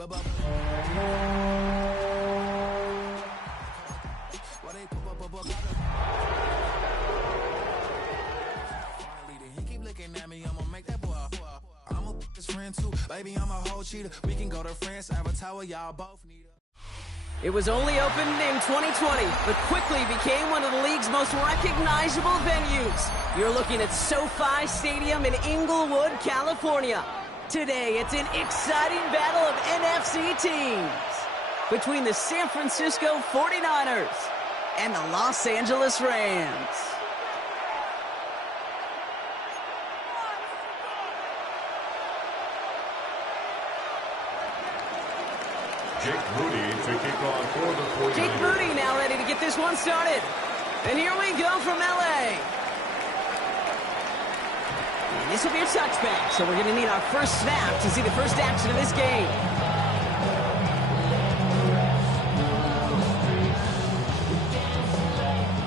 It was only opened in 2020, but quickly became one of the league's most recognizable venues. You're looking at SoFi Stadium in Inglewood, California. Today, it's an exciting battle of NFC teams between the San Francisco 49ers and the Los Angeles Rams. Jake Moody to kick off for the 49ers. Jake Moody now ready to get this one started. And here we go from LA. And this will be a touchback, so we're going to need our first snap to see the first action of this game.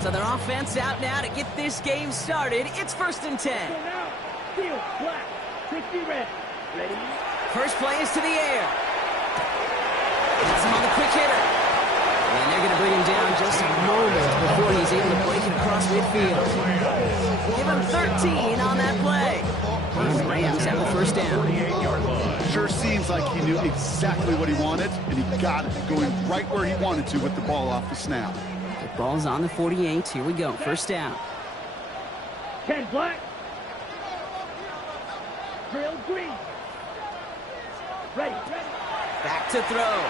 So their offense out now to get this game started. It's 1st and 10. So now, field black, 60 red. Ready? First play is to the air. Gets him on the quick hitter. And they're going to bring him down just a moment before he's able to break it across midfield. Give him 13 on that play. And the Rams have the first down. Sure seems like he knew exactly what he wanted, and he got it, going right where he wanted to with the ball off the snap. The ball's on the 48. Here we go. First down. 10 black. Trail green. Ready. Back to throw.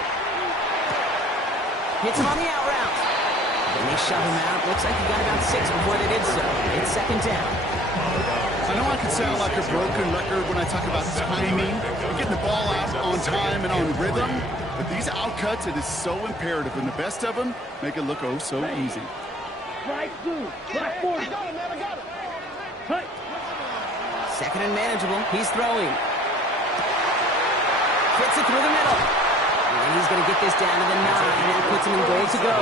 Hits him on the out route. And they shove him out. Looks like he got about 6 before they did so. It's 2nd down. I know I can sound like a broken record when I talk about timing and getting the ball out on time and on rhythm, but these outcuts, it is so imperative, and the best of them make it look oh so easy. Right blue. Black 40. Cut. 2nd and manageable. He's throwing. Fits it through the middle. And he's going to get this down to the 9. That puts him in goal to go.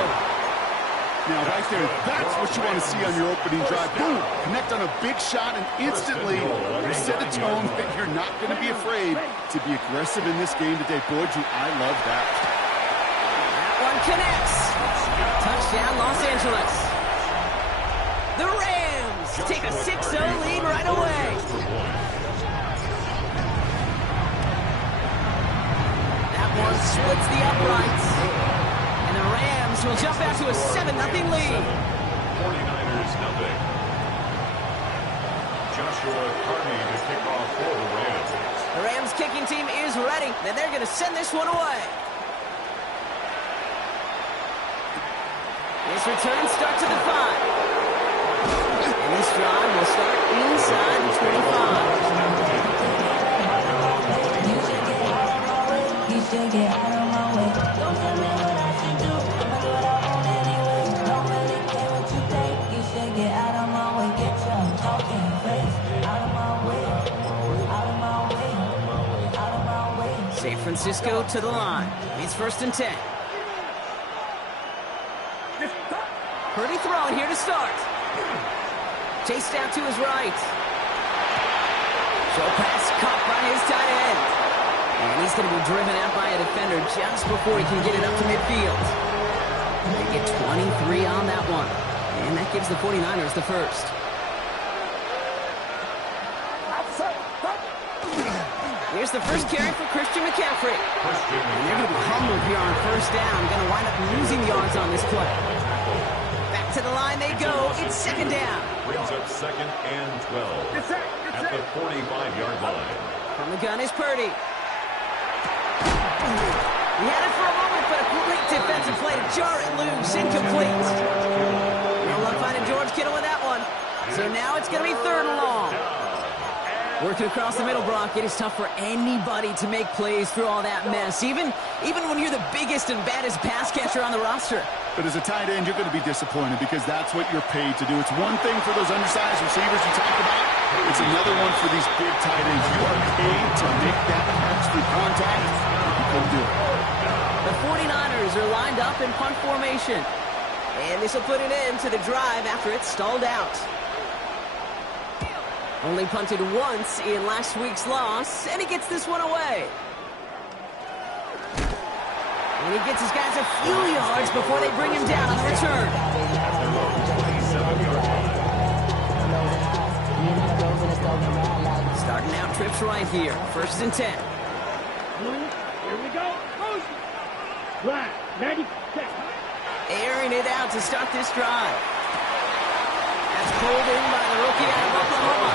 Now, right there, that's what you want to see on your opening drive. Boom! Connect on a big shot, and instantly you set a tone that you're not going to be afraid to be aggressive in this game today. Boy, do I love that. That one connects. Touchdown, Los Angeles. The Rams take a 6-0 lead right away. That one splits the uprights. And the Rams will jump out to a 7-0 lead. 49ers nothing. Joshua Carney to kick off for the Rams. The Rams kicking team is ready, and they're going to send this one away. This return starts at the 5. And this drive will start inside the 25. You should get out of my way. Don't tell me what I should do. I'ma do what I want anyway. Don't really care what you think. You should get out of my way. Get your talking face out of my way. Out of my way. Out of my way. San Francisco to the line. It's 1st and 10. Purdy throwing here to start. Chased out to his right. Show pass caught by his tight end. And he's going to be driven out by a defender just before he can get it up to midfield. They get 23 on that one. And that gives the 49ers the first. Here's the first carry for Christian McCaffrey. And they're going to be humbled here on first down. Going to wind up losing yards on this play. Back to the line they go. It's 2nd down. Brings up 2nd and 12 at the 45-yard line. From the gun is Purdy. He had it for a moment, but a complete defensive play to jar it loose. Incomplete. No luck finding George Kittle with that one. So now it's going to be 3rd and long. Working across the middle, Brock, it is tough for anybody to make plays through all that mess, even when you're the biggest and baddest pass catcher on the roster. But as a tight end, you're going to be disappointed because that's what you're paid to do. It's one thing for those undersized receivers you talked about. It's another one for these big tight ends. You are paid to make that catch through contact. You couldn't do it. The 49ers are lined up in punt formation. And this will put an end to the drive after it's stalled out. Only punted once in last week's loss, and he gets this one away. And he gets his guys a few yards before they bring him down on the return. Starting out trips right here. 1st and 10. Here we go. Motion. Black. 90 seconds. Airing it out to start this drive. That's pulled in by the rookie out of Oklahoma.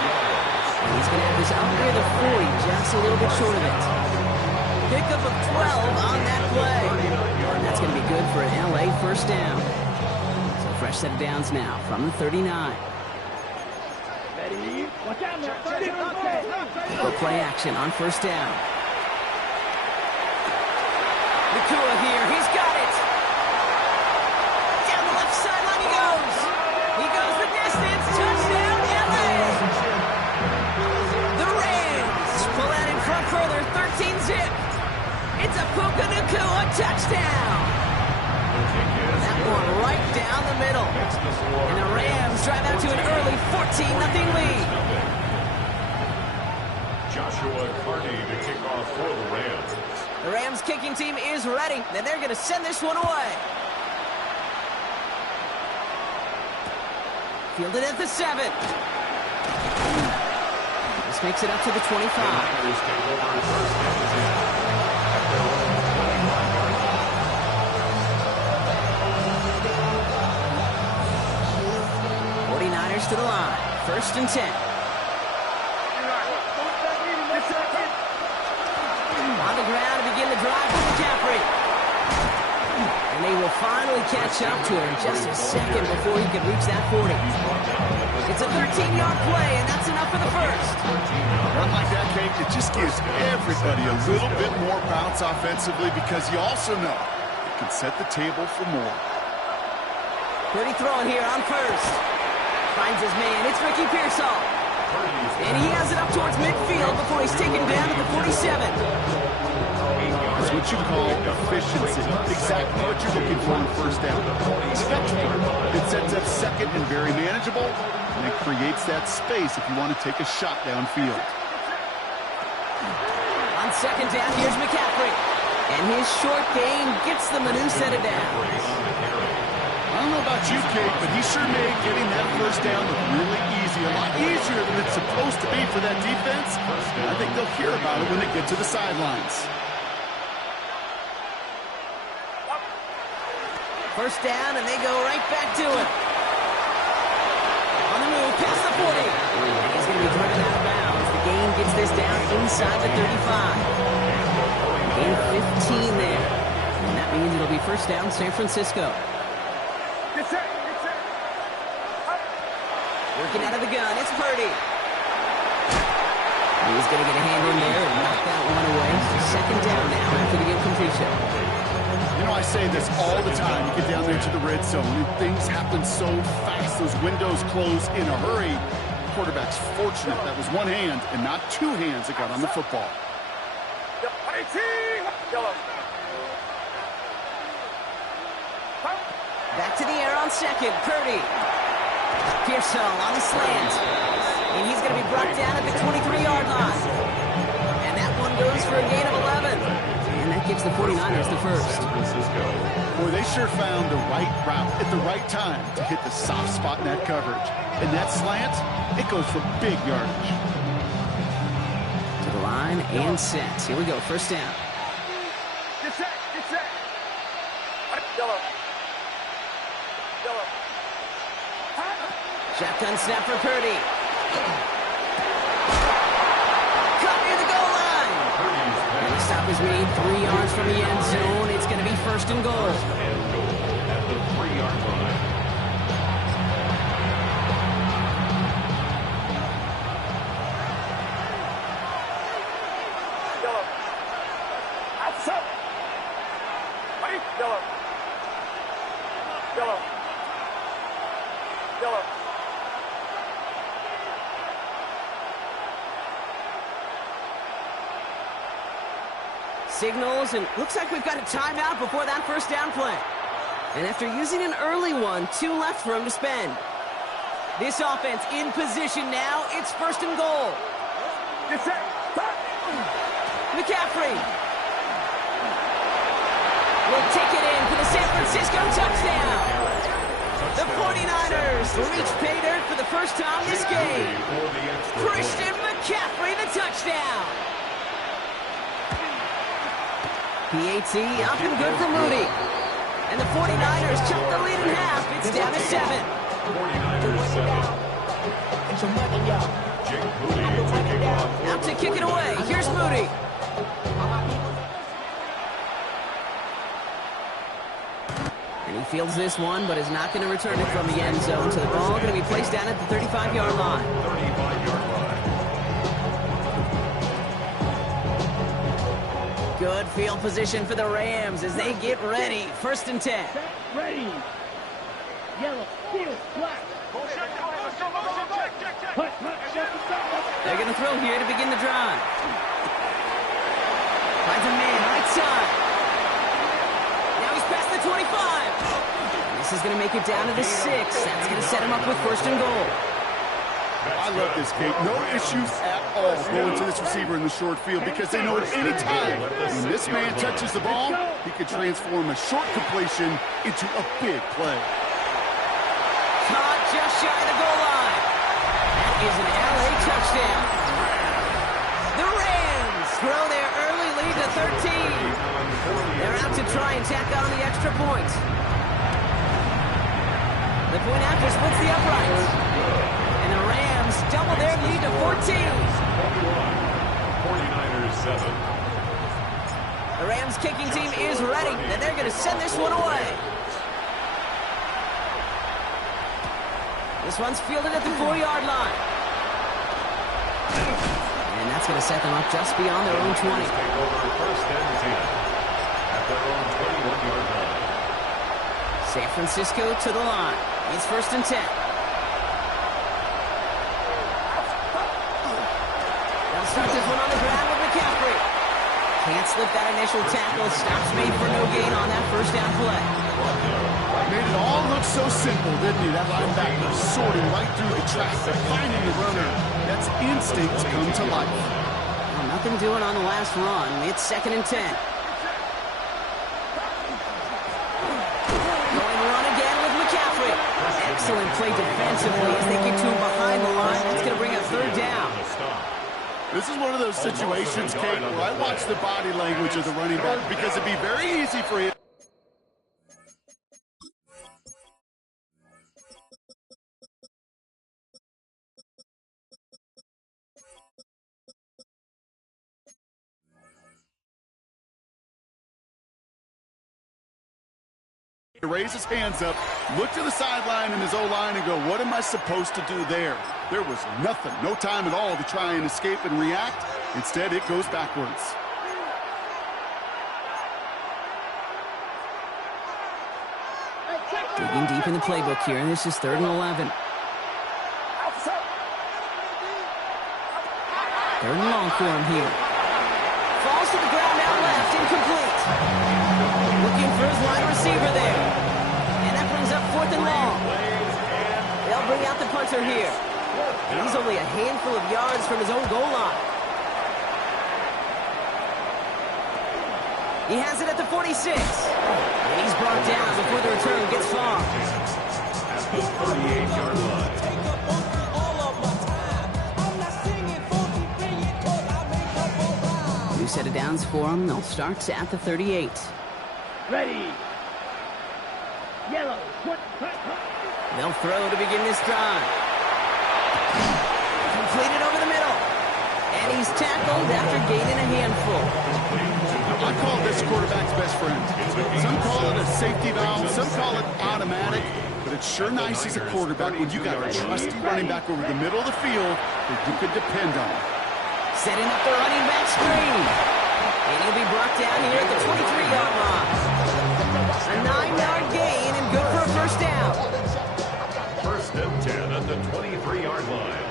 And he's going to have this out near the 40, just a little bit short of it. Pickup of 12 on that play. And that's going to be good for an LA 1st down. So fresh set of downs now from the 39. Ready? Watch out, man. Full play action on 1st down. Nakua here. He's got it. Down the left sideline he goes. He goes the distance. Touchdown, LA. The Rams pull out in front further. 13-zip. It's a Puka Nakua touchdown. That one right down the middle. And the Rams drive out to an early 14-0 lead. Joshua Carney to kick off for the Rams. The Rams kicking team is ready, and they're going to send this one away. Fielded at the 7. This makes it up to the 25. The Niners take over 1st and 10. 49ers to the line. 1st and 10. On the ground to begin the drive with McCaffrey. And they will finally catch up to him just a second before he could reach that 40. It's a 13-yard play, and that's enough for the 1st. Run like that, Kate, it just gives everybody a little bit more bounce offensively because you also know it can set the table for more. Purdy throwing here on 1st. Finds his man. It's Ricky Pearsall. And he has it up towards midfield before he's taken down at the 47. It's what you call efficiency. Exactly what you're looking for on 1st down. It sets up 2nd and very manageable, and it creates that space if you want to take a shot downfield. On 2nd down, here's McCaffrey. And his short gain gets them a new set of downs. I don't know about you, Kate, but he sure made getting that 1st down look really easy. A lot easier than it's supposed to be for that defense. I think they'll hear about it when they get to the sidelines. 1st down, and they go right back to it. On the move, past the 40. And he's going to be driven out of bounds. The gain gets this down inside the 35. Gain 15 there. And that means it'll be 1st down, San Francisco. Working out of the gun, it's Purdy. He's going to get a hand in there and knock that one away. So 2nd down now after the incompletion. You know, I say this all the time. You get down there to the red zone, and things happen so fast. Those windows close in a hurry. The quarterback's fortunate that was one hand and not 2 hands that got on the football. Back to the air on 2nd, Purdy. Pearsall on the slant. And he's going to be brought down at the 23-yard line. And that one goes for a gain of 11. And that gives the 49ers the 1st. Boy, they sure found the right route at the right time to hit the soft spot in that coverage. And that slant, it goes for big yardage. To the line and set. Here we go, 1st down. Get set. Shotgun snap for Purdy. Caught near the goal line. And the stop is made 3 yards from the end zone. It's going to be 1st and goal. At the 3-yard line. Signals, and looks like we've got a timeout before that 1st down play. And after using an early one, 2 left for him to spend. This offense in position now. It's 1st and goal. Get set. McCaffrey. will take it in for the San Francisco touchdown. The 49ers reach pay dirt for the first time this game. Christian McCaffrey, the touchdown. PAT up and good for Moody. And the 49ers cut the lead in half. It's down to 7. 49ers 7. Jake Moody taking off. Out to kick it away. Here's Moody. And he fields this one, but is not going to return it from the end zone. So the ball going to be placed down at the 35-yard line. 35-yard line. Good field position for the Rams as they get ready. 1st and 10. Set, ready. Yellow, field, black. They're going to throw here to begin the drive. Finds a man right side. Now he's past the 25. This is going to make it down to the 6. That's going to set him up with 1st and goal. I love this, Kate. No issues at all going to this receiver in the short field because they know at any time when this man touches the ball, he could transform a short completion into a big play. Caught just shy of the goal line. That is an LA touchdown. The Rams throw their early lead to 13. They're out to try and tack on the extra point. The point after splits the uprights. And the Rams double their lead to 14. 49ers 7. The Rams kicking team is ready, and they're going to send this one away. This one's fielded at the 4-yard line. And that's going to set them up just beyond their own 20. Take over 1st and 10 at their own 21-yard line. San Francisco to the line. It's 1st and 10. They'll start this one on the ground with McCaffrey. Can't slip that initial tackle. Stops made for no gain on that 1st down play. Made it all look so simple, didn't he? That linebacker sorting right through the traffic, finding the runner. That's instinct come to life. Well, nothing doing on the last run. It's 2nd and 10. Going run again with McCaffrey. Excellent play defensively as they get to him behind the line. That's going to bring a 3rd down. This is one of those situations, Kate, where I watch the body language of the running back because it'd be very easy for you. To raise his hands up, look to the sideline in his O-line and go, what am I supposed to do there? There was nothing, no time at all to try and escape and react. Instead, it goes backwards. Digging deep in the playbook here, and this is 3rd and 11. 3rd and long for him here. Falls to the ground out left, incomplete. Looking for his wide receiver there. And that brings up 4th and long. They'll bring out the punter here. And he's only a handful of yards from his own goal line. He has it at the 46. And he's brought down before the return gets far. At the 38-yard line. New set of downs for him. They'll start at the 38. Ready. Yellow, cut. They'll throw to begin this drive. Completed over the middle. And he's tackled after gaining a handful. I call this quarterback's best friend. Some call it a safety valve, some call it automatic, but it's sure nice as a quarterback when you got a trusty running back over the middle of the field that you can depend on. Setting up the running back screen. And he'll be brought down here at the 23-yard line. A 9-yard gain and good for a 1st down. 1st and 10 at the 23-yard line.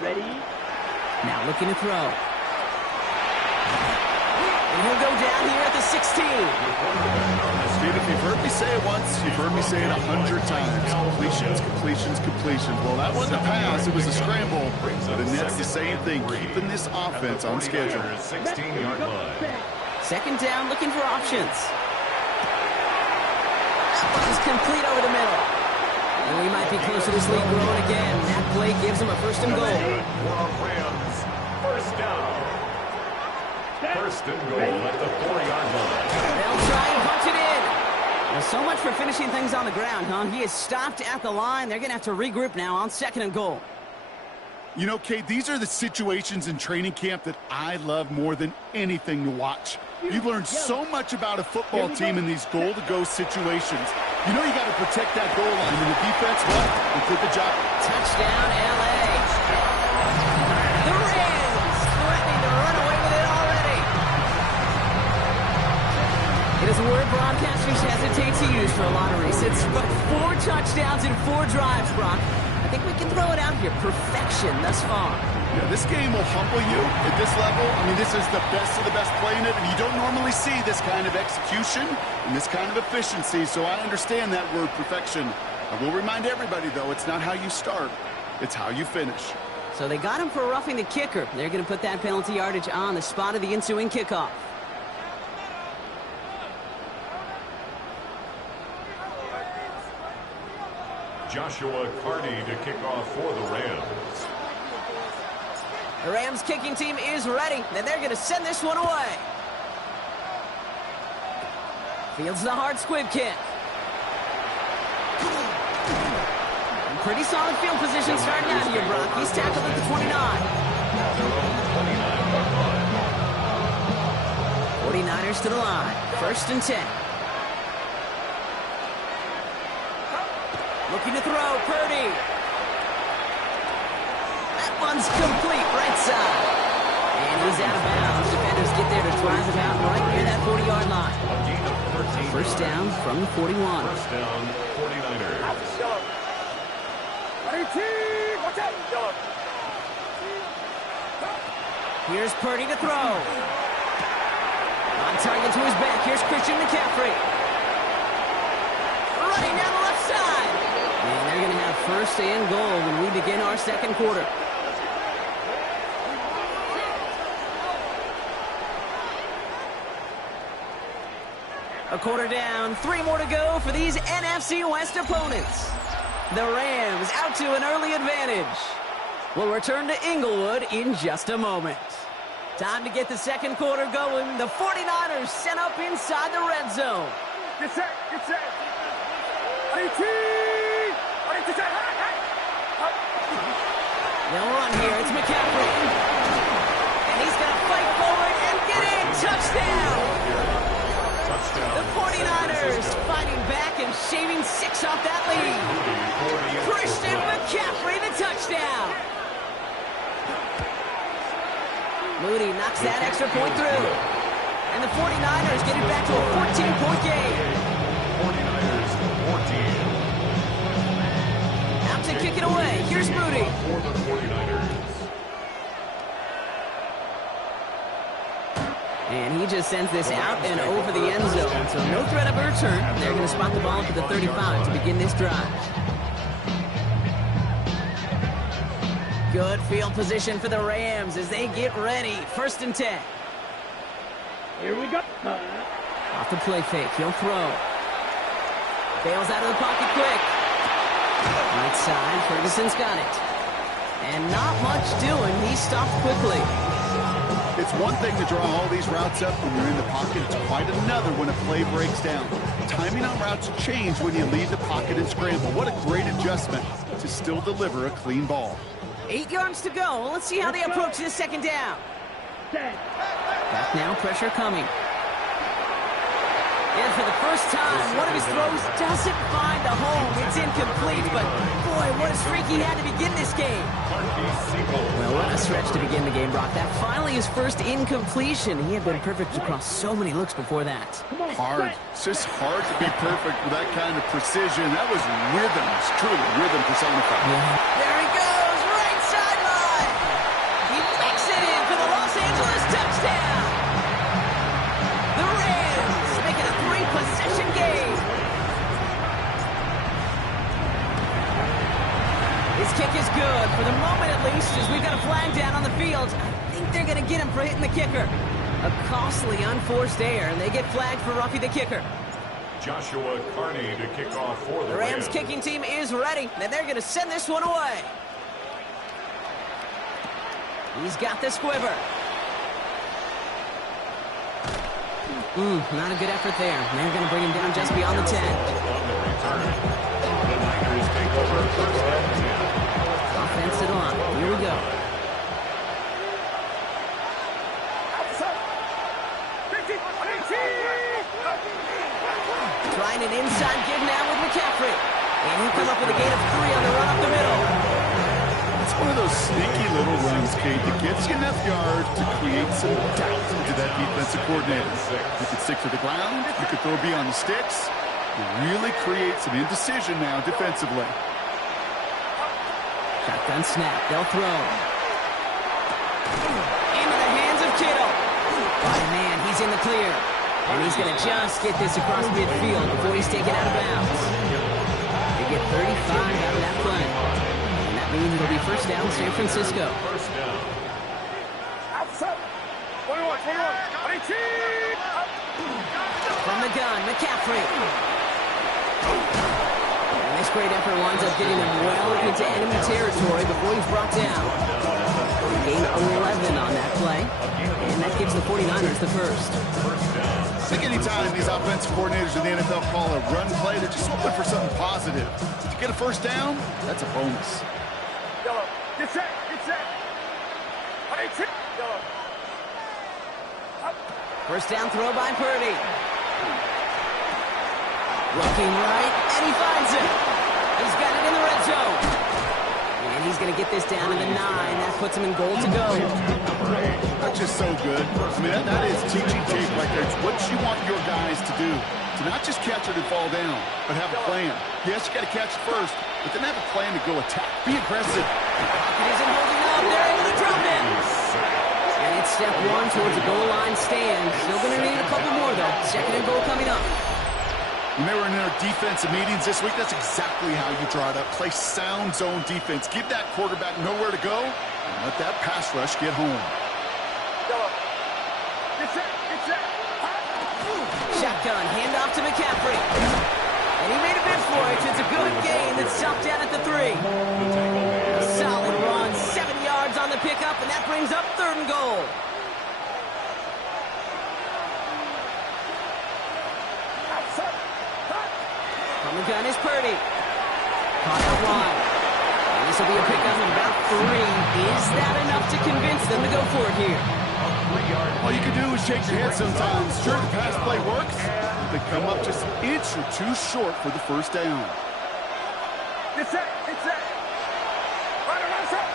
Ready. Now looking to throw. And he'll go down here at the 16. Steve, if you've heard me say it once, you've heard me say it 100 times. Completions. Well, that wasn't a pass, it was a scramble. But the Nets the same thing, keeping this offense on schedule. 16-yard line. second down, looking for options. That one's complete over the middle. And we might be close to this lead growing again. That play gives them a first and goal. Rams, first down. First and goal at the 40-yard line. They'll try and punch it in. Well, so much for finishing things on the ground, huh? He is stopped at the line. They're going to have to regroup now on second and goal. You know, Kate, these are the situations in training camp that I love more than anything to watch. You learn so much about a football team in these goal-to-go situations. You know you got to protect that goal line, and the defense, well, they did the job. Touchdown, L.A. The Rams threatening to run away with it already. It is a word broadcasters hesitate to use for a lot of reasons, but 4 touchdowns in 4 drives, Brock. I think we can throw it out here. Perfection thus far. Yeah, this game will humble you at this level. I mean, this is the best of the best playing it, and you don't normally see this kind of execution and this kind of efficiency, so I understand that word perfection. I will remind everybody, though, it's not how you start, it's how you finish. So they got him for roughing the kicker. They're going to put that penalty yardage on the spot of the ensuing kickoff. Joshua Carney to kick off for the Rams. The Rams kicking team is ready, and they're going to send this one away. Fields the hard squib kick. And pretty solid field position starting out here, Brock. He's tackled at the 29. 49ers to the line. First and 10. Looking to throw, Purdy. That one's complete, right side. And he's out of bounds. Defenders get there to drive him out right near that 40-yard line. First down from the 41. First down, 49ers. Here's Purdy to throw. On target to his back. Here's Christian McCaffrey. Running down the left side. And they're going to have first and goal when we begin our second quarter. A quarter down, 3 more to go for these NFC West opponents. The Rams out to an early advantage. We'll return to Inglewood in just a moment. Time to get the second quarter going. The 49ers sent up inside the red zone. Get set, get set. They'll run here. It's McCaffrey. And he's going to fight forward and get in. Touchdown. The 49ers fighting back and shaving 6 off that lead. Christian McCaffrey, the touchdown. Moody knocks that extra point through. And the 49ers get it back to a 14-point game. 49ers 14. Out to kick it away. Here's Moody. For the 49ers. And he just sends this out and over the end zone. So no threat of a return. They're going to spot the ball at the 35 to begin this drive. Good field position for the Rams as they get ready. First and 10. Here we go. Off the play fake. He'll throw. Bails out of the pocket quick. Right side. Ferguson's got it. And not much doing. He stopped quickly. It's one thing to draw all these routes up when you're in the pocket. It's quite another when a play breaks down. Timing on routes change when you leave the pocket and scramble. What a great adjustment to still deliver a clean ball. 8 yards to go. Let's see how they approach this second down. Back now, pressure coming. And for the first time, one of his throws doesn't find a home. It's incomplete, but boy, what a streak he had to begin this game. Well, what a stretch to begin the game, Brock. That finally his first incompletion. He had been perfect across so many looks before that. Hard. It's just hard to be perfect with that kind of precision. That was rhythm. It's truly rhythm personified. Yeah. There he goes, right sideline. He makes it in for the Los Angeles touchdown. The Rams making a 3-possession game. His kick is good for the moment at least, as we've got a flag down on the field. I think they're going to get him for hitting the kicker. A costly unforced error, and they get flagged for roughing the kicker. Joshua Carney to kick off for The Rams kicking team is ready, and they're going to send this one away. He's got the squiver. Not a good effort there. They're going to bring him down just beyond the 10. On the return, the Niners take over first and 10. Offensive line. Here we go. Trying an inside give now with McCaffrey. And he'll come up with a gain of 3 on the run up the middle. It's one of those sneaky little runs, Kate, that gets you enough yards to create some doubt into that defensive coordinator. You could stick to the ground. You could throw beyond the sticks. It really creates some indecision now defensively. Shotgun snap. They'll throw. Into the hands of Kittle. Oh, man, he's in the clear. And he's going to just get this across midfield before he's taken out of bounds. They get 35 out of that play. And that means it'll be first down San Francisco. First down. From the gun, McCaffrey. And this great effort winds up getting him well into enemy territory before he's brought down. Gain 11 on that play. And that gives the 49ers the first. I think anytime these offensive coordinators in the NFL call a run play, they're just looking for something positive. To get a first down, that's a bonus. Yellow. Get set. Get set. Yellow. First down throw by Purdy. Looking right, and he finds it. He's got it in the red zone. And he's going to get this down to the 9. That puts him in goal to go. That's just so good. I mean, that is teaching tape right there. It's what you want your guys to do. To not just catch it and fall down, but have a plan. Yes, you got to catch it first, but then have a plan to go attack. Be aggressive. Pocket isn't holding up. They're able to drop it. And it's step 1 towards a goal line stand. Still going to need a couple more, though. Second and goal coming up. When they were in our defensive meetings this week, that's exactly how you draw it up. Play sound zone defense. Give that quarterback nowhere to go, and let that pass rush get home. Shotgun, handoff to McCaffrey. And he made a bid for it. It's a good gain that's stopped down at the 3. A solid run, 7 yards on the pickup, and that brings up 3rd and goal. From the gun is Purdy. Caught out wide. And this will be a pickup of about 3. Is that enough to convince them to go for it here? All you can do is shake your head sometimes. Sure, the pass play works. They come up just an inch or 2 short for the first down. Get set. Get set. Right set.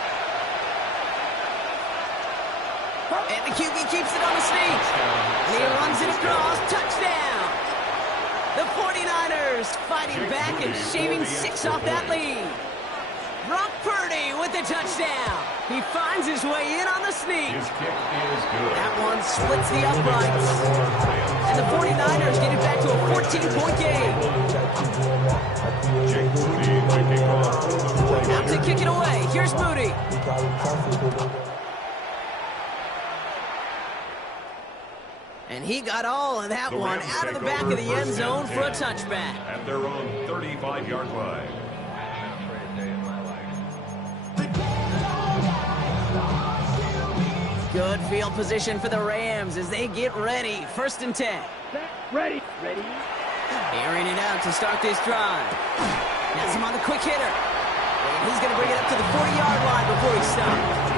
And the QB keeps it on the sneak. And he runs it across. Touchdown. The 49ers fighting back and shaving 6 off that lead. Brock Purdy with the touchdown. He finds his way in on the sneak. His kick is good. That one splits the uprights. And the 49ers get it back to a 14-point game. Jake Moody to kick off for the 49ers. Out to kick it away. Here's Moody. And he got all of that one out of the back of the end zone for a touchback. At their own 35-yard line. Good field position for the Rams as they get ready. 1st and 10. Ready. Ready. Airing it out to start this drive. Has him on the quick hitter. And he's going to bring it up to the 40-yard line before he stops.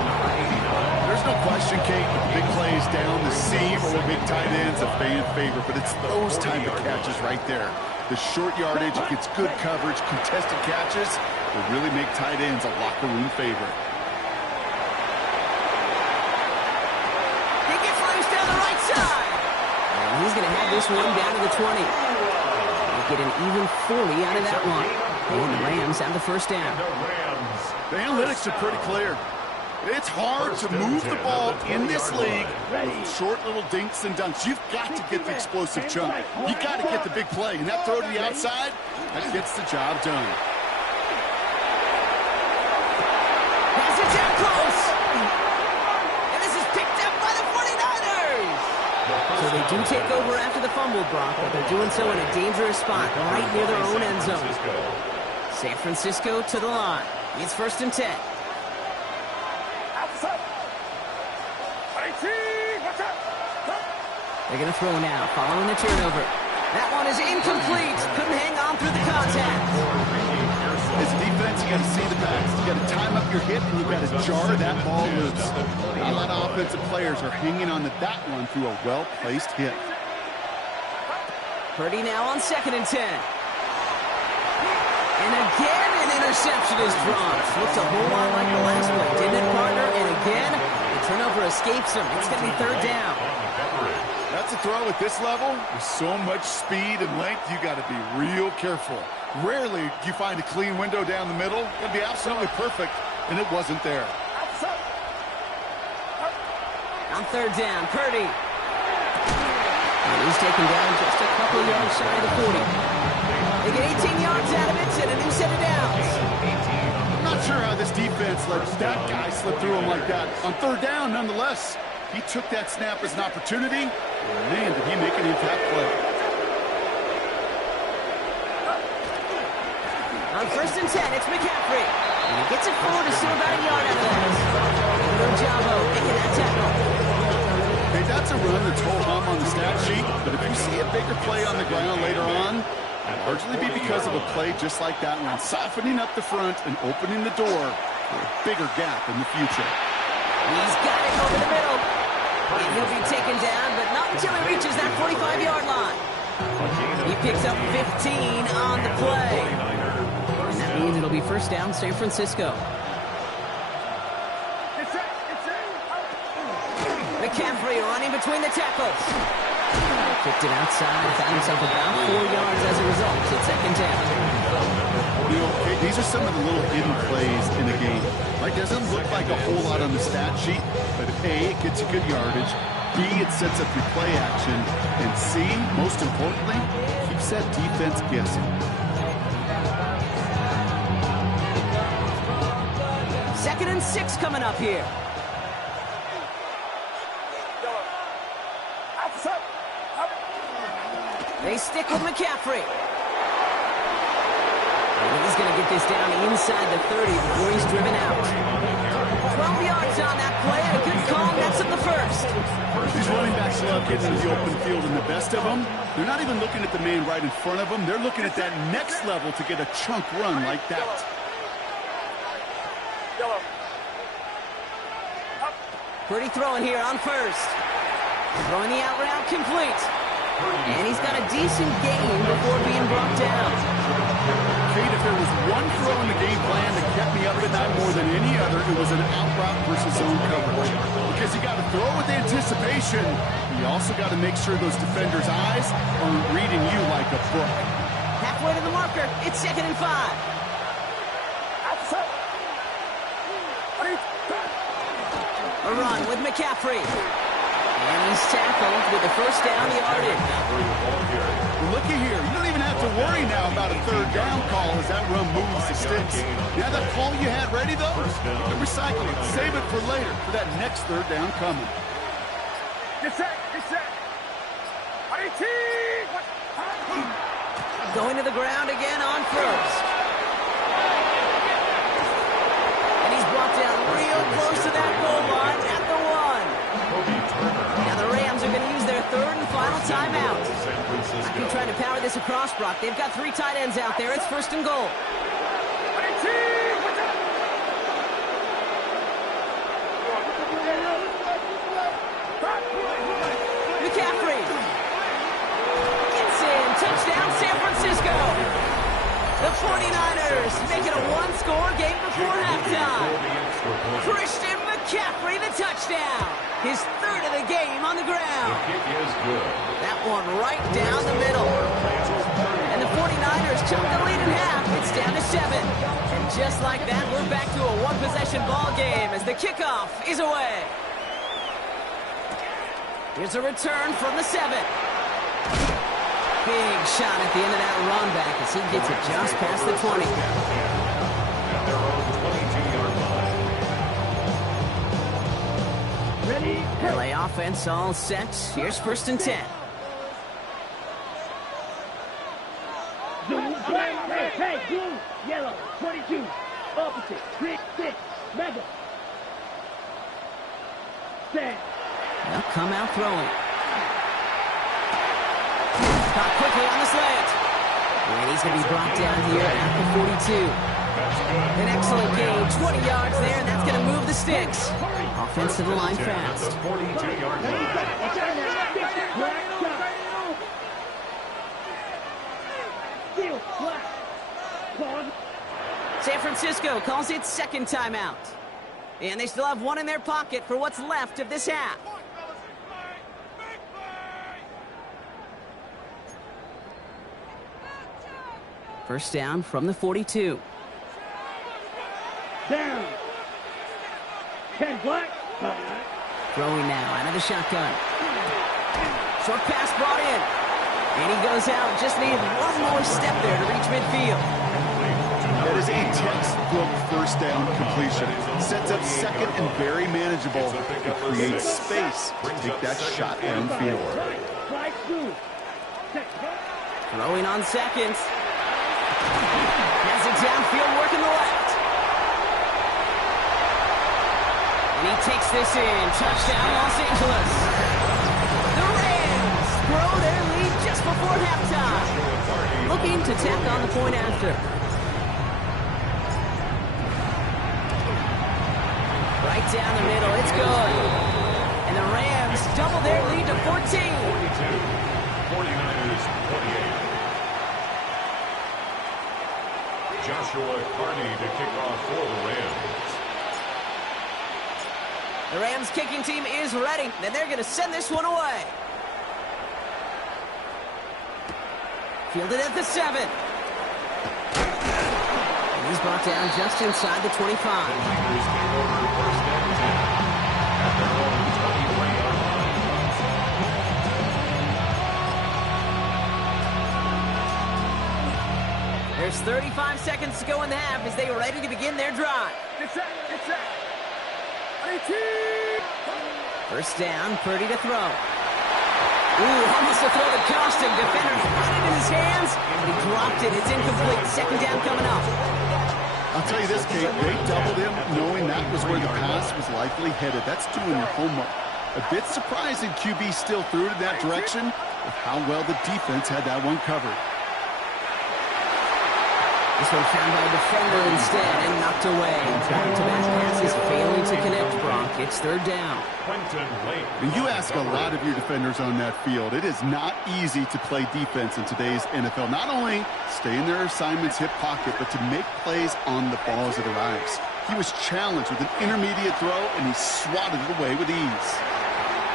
There's no question, Kate, big plays down the seam or big tight ends, a fan favorite, but it's those type of catches right there. The short yardage, it gets good coverage, contested catches will really make tight ends a locker room favorite. He gets loose down the right side. And he's going to have this one down to the 20. They get an even 40 out of that one. And the Rams have the first down. The analytics are pretty clear. It's hard to move the ball in this league with short little dinks and dunks. You've got to get the explosive chunk. You've got to get the big play. And that throw to the outside, that gets the job done. Pass it down close. And this is picked up by the 49ers. do take over after the fumble, Brock, but they're doing so in a dangerous spot, right near their own end zone. San Francisco to the line. It's 1st and 10. They're going to throw now, following the turnover. That one is incomplete. Couldn't hang on through the contact. As defense, you got to see the pass. You got to time up your hit, and you got to jar that ball loose. Not a lot of offensive players are hanging on to that one through a well-placed hit. Purdy now on 2nd and 10. And again, an interception is drawn. Looked a whole lot like the last play, didn't it, partner? And again, the turnover escapes him. It's going to be 3rd down. That's a throw at this level. With so much speed and length, you got to be real careful. Rarely do you find a clean window down the middle. It'd be absolutely perfect, and it wasn't there. On 3rd down, Purdy. And he's taken down just a couple yards shy of the 40. They get 18 yards out of it and a new set of downs. I'm not sure how this defense let that guy slip through him like that. On 3rd down, nonetheless, he took that snap as an opportunity. And man, did he make an impact play. On 1st and 10, it's McCaffrey. And he gets it forward to still about a yard out of that. Ojabo making that tackle. Hey, that's a run that's ho-hum on the stat sheet, but if you see a bigger play on the ground later on, it'll largely be because of a play just like that one, softening up the front and opening the door for a bigger gap in the future. He's got it over the middle. And he'll be taken down, but not until he reaches that 45-yard line. He picks up 15 on the play. And that means it'll be 1st down, San Francisco. McCaffrey running between the tackles. Kicked it outside, found himself about 4 yards as a result. It's 2nd down. You know, these are some of the little hidden plays in the game. Like, doesn't look like a whole lot on the stat sheet, but A, it gets you good yardage, B, it sets up your play action, and C, most importantly, keeps that defense guessing. 2nd and 6 coming up here. They stick with McCaffrey. And he's going to get this down inside the 30 before he's driven out. 12 yards on that play, and a good call nets up the 1st. These running backs love getting into the open field, and the best of them, they're not even looking at the man right in front of them. They're looking at that next level to get a chunk run like that. Purdy throwing here on 1st. Throwing the out route complete. And he's got a decent gain before being brought down. Kate, if there was one throw in the game plan that kept me up at night more than any other, it was an out route versus zone coverage. Because you got to throw with anticipation. You also got to make sure those defenders' eyes aren't reading you like a book. Halfway to the marker. It's 2nd and 5. A run with McCaffrey. And he's tackled with the 1st down yardage. Well, looky here. You don't even have to worry now about a 3rd down call as that run moves the sticks. You have that call you had ready, though? You can recycle it. Save it for later for that next 3rd down coming. Get set. Going to the ground again on 1st. And he's brought down real close to that goal line at the 1. Now the Rams are going to use their 3rd and final timeout. I keep trying to power this across, Brock. They've got 3 tight ends out there. It's 1st and goal. McCaffrey gets in. Touchdown, San Francisco. The 49ers make it a 1-score game before halftime. Christian McCaffrey, the touchdown. His 3rd of the game on the ground. That one right down the middle. And the 49ers chunk the lead in half. It's down to 7. And just like that, we're back to a 1-possession ball game as the kickoff is away. Here's a return from the 7. Big shot at the end of that run back as he gets it just past the 20. At their own 22-yard line. Ready? LA offense all set. Here's 1st and 10. 3, 6, mega. Stand. They'll come out throwing. Caught quickly on the slant. And he's going to be brought down here at the 42. An excellent gain, 20 yards there, and that's going to move the sticks. Offensive line fast. The 42-yard line. Steal, flat. Pause. San Francisco calls it second timeout. And they still have one in their pocket for what's left of this half. First down from the 42. Down. 10 black. Throwing now out of the shotgun. Short pass brought in. And he goes out. Just needed one more step there to reach midfield. That is a textbook first down completion. Sets up second and very manageable and creates space to take that shot downfield. Fly through. Throwing on seconds. Has it downfield, working the left. And he takes this in. Touchdown, Los Angeles. The Rams grow their lead just before halftime. Looking to tack on the point after. Right down the middle, it's good. And the Rams double their lead to 14. 42. 49ers 28. Joshua Carney to kick off for the Rams. The Rams kicking team is ready, and they're going to send this one away. Fielded at the 7. And he's brought down just inside the 25. Niners take over first and 10 at their own 23-yard line. There's 35 seconds to go in the half as they are ready to begin their drive. Get set. Get set. 18. First down, Purdy to throw. Ooh, almost a throw that cost him. Defender had it in his hands, but he dropped it. It's incomplete. Second down coming up. I'll tell you this, Kate, they doubled him knowing that was where the pass was likely headed. That's doing your homework. A bit surprising QB still threw it in that direction with how well the defense had that one covered. This one found by a defender instead and knocked away. Back-to-back passes failing to connect, Brock. It's third down. Quentin Lake. And you ask a lot of your defenders on that field. It is not easy to play defense in today's NFL. Not only stay in their assignment's hip pocket, but to make plays on the ball as it arrives. He was challenged with an intermediate throw, and he swatted it away with ease.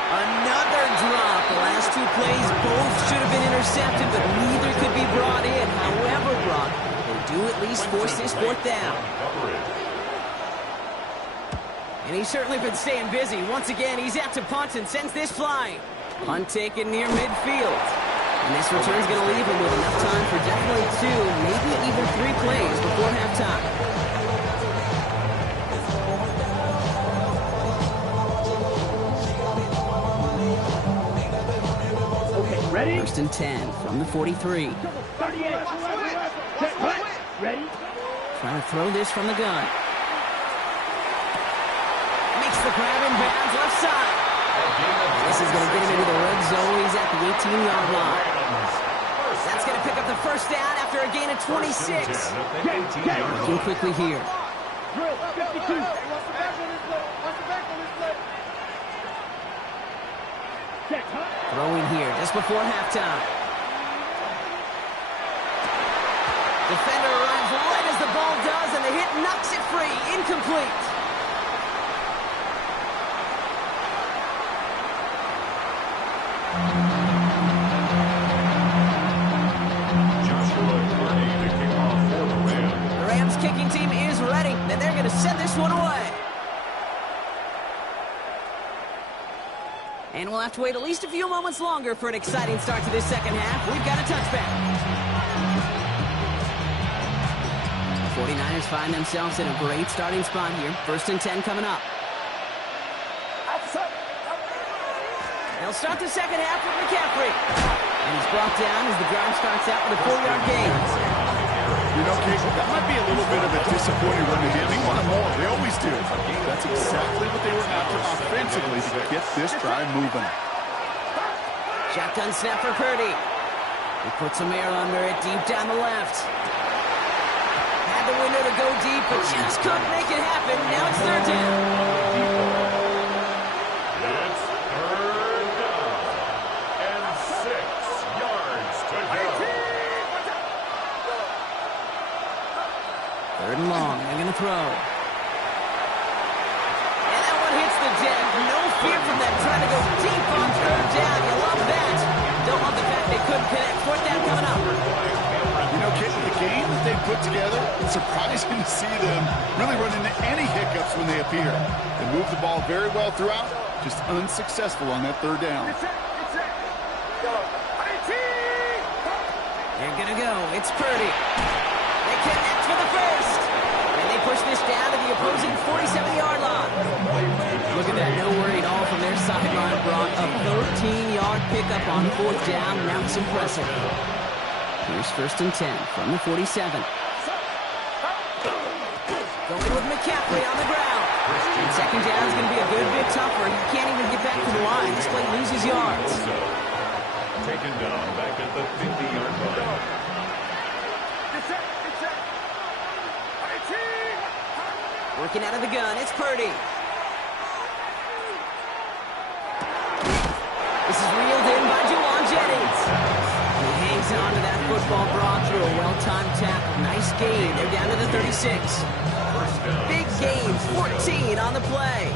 Another drop. The last two plays both should have been intercepted, but neither could be brought in. However, Brock, do at least force this fourth down. And he's certainly been staying busy. Once again, he's out to punt and sends this flying. Punt taken near midfield. And this return's going to leave him with enough time for definitely 2, maybe even 3 plays before halftime. Okay, ready? First and 10 from the 43. 38. Set, right. Ready? Trying to throw this from the gun. Makes the grab in bounds left side. This is going to get him into the red zone. He's at the 18-yard line. That's going to pick up the first down after a gain of 26. Looking quickly here. Drill, 52. Set, Throwing here just before halftime. Defender arrives right as the ball does, and the hit knocks it free. Incomplete. Joshua Carney to kick off for the Rams. The Rams kicking team is ready, and they're going to send this one away. And we'll have to wait at least a few moments longer for an exciting start to this second half. We've got a touchback. 49ers find themselves in a great starting spot here. First and 10 coming up. They'll start the second half with McCaffrey. And he's brought down as the drive starts out with a 4-yard gain. You know, Kate, that might be a little bit of a disappointing run to him. He wanted more. They always do. That's exactly what they were after offensively to get this drive moving. Shotgun snap for Purdy. He puts some air under it deep down the left. Had the window to go deep, but just couldn't make it happen. Now it's third down. It's third down. And 6 yards to go. Third and long. They're going to throw. And that one hits the deck. No fear from them trying to go deep on third down. You love that. Don't love the fact they couldn't connect. Fourth down coming up. You know, Kate, the game that they put together, it's surprising to see them really run into any hiccups when they appear. They move the ball very well throughout, just unsuccessful on that third down. They're going to go. It's Purdy. They connect for the first. And they push this down to the opposing 47-yard line. Look at that. No worry at all from their sideline, Brock. A 13-yard pickup on fourth down. Now it's impressive. Here's first and 10 from the 47. Going with McCaffrey on the ground. And second down is going to be a good bit tougher. He can't even get back to the line. This play loses yards. Taken down back at the 50-yard line. Working out of the gun, it's Purdy. This is reeled in by Juwan Jennings. He hangs on to that football, Brock, through a well-timed tackle. Nice gain. They're down to the 36. Big gain, 14 on the play.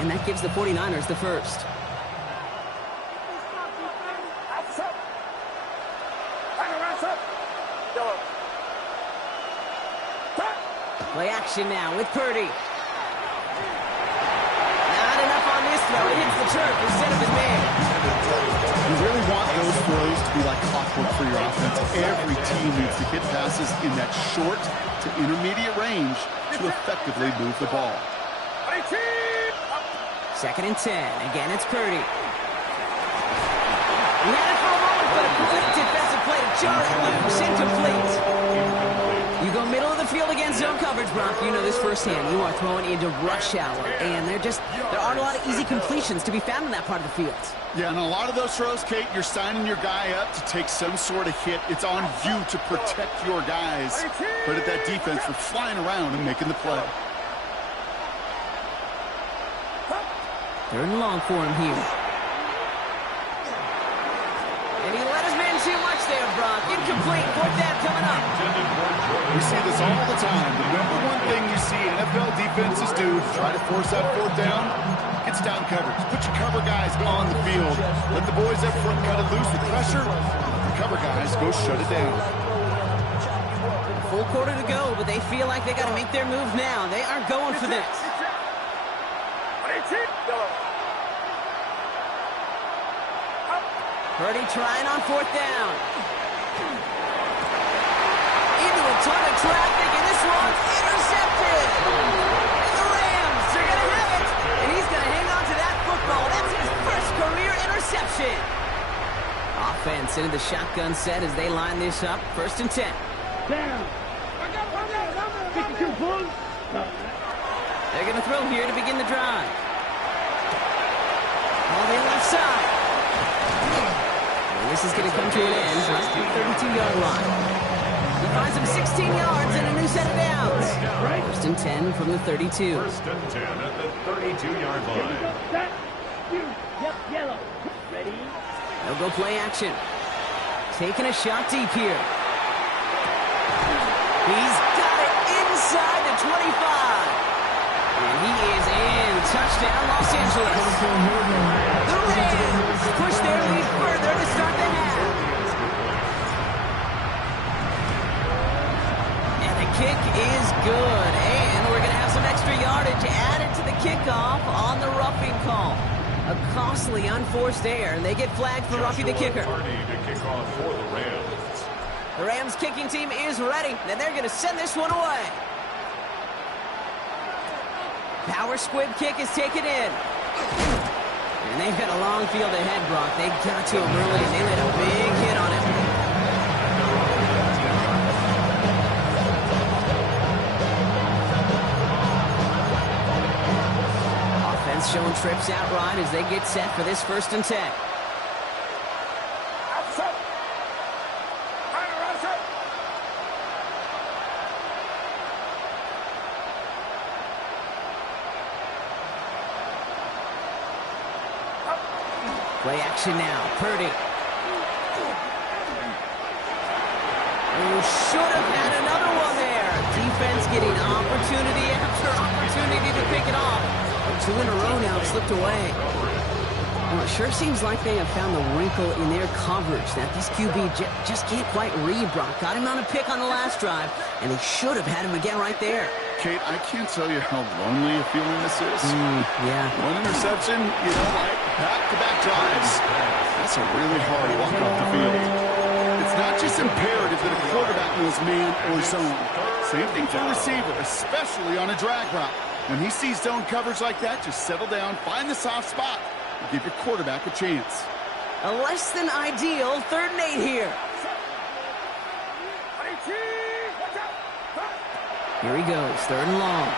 And that gives the 49ers the first. Play action now with Purdy. Not enough on this throw. It hits the turf instead of his man. You really want those throws to be like clockwork for your offense. Every team needs to hit passes in that short to intermediate range to effectively move the ball. Second and 10. Again, it's Purdy. He had it for a moment, but a great defensive play to jar it loose. Incomplete. You go middle of the field against zone coverage, Brock. You know this firsthand. You are throwing into rush hour, and there aren't a lot of easy completions to be found in that part of the field. Yeah, and a lot of those throws, Kate, you're signing your guy up to take some sort of hit. It's on you to protect your guys. Credit that defense for flying around and making the play. Third and long for him here. And he let his man too much there, Brock. Incomplete. Fourth down coming up. We see this all the time. The number one thing you see NFL defenses do to try to force that fourth down, it's down coverage. Put your cover guys on the field. Let the boys up front cut it loose with pressure. The cover guys go shut it down. Full quarter to go, but they feel like they got to make their move now. They are going for this. Purdy trying on fourth down. Into a ton of traffic, and this one's intercepted. And the Rams are going to have it. And he's going to hang on to that football. That's his first career interception. Offense into the shotgun set as they line this up. First and 10. Down. 52 Bulls. They're going to throw here to begin the drive. On the left side. And this is going to come to an end right at the 32-yard line. He finds him 16 yards and a new set of downs. First and 10 from the 32. First and 10 at the 32-yard line. That. You. Yep, yellow. Ready? They'll go play action. Taking a shot deep here. He's got it inside the 25. And he is in. Touchdown, Los Angeles. The Rams push their lead further to start the half. And the kick is good. And we're going to have some extra yardage added to the kickoff on the roughing call. A costly unforced error, and they get flagged for roughing the kicker. Hardy to kick off for the Rams. The Rams kicking team is ready, and they're going to send this one away. Power squib kick is taken in. And they've got a long field ahead, Brock. They got to him early, and they laid a big hit on him. showing trips outright as they get set for this 1st and 10. Play action now. Purdy. Who should have had another one there. Defense getting opportunity after opportunity to pick it off. But 2 in a row now slipped away. Well, it sure seems like they have found the wrinkle in their coverage that this QB just can't quite read. Brock got him on a pick on the last drive, and they should have had him again right there. Kate, I can't tell you how lonely a feeling this is. Yeah. One interception, you know, like back-to-back drives. That's a really hard walk off the field. It's not just imperative that a quarterback knows man or zone. Same thing for a receiver, especially on a drag route. When he sees zone coverage like that, just settle down, find the soft spot, and give your quarterback a chance. A less than ideal 3rd and 8 here. Here he goes, 3rd and long.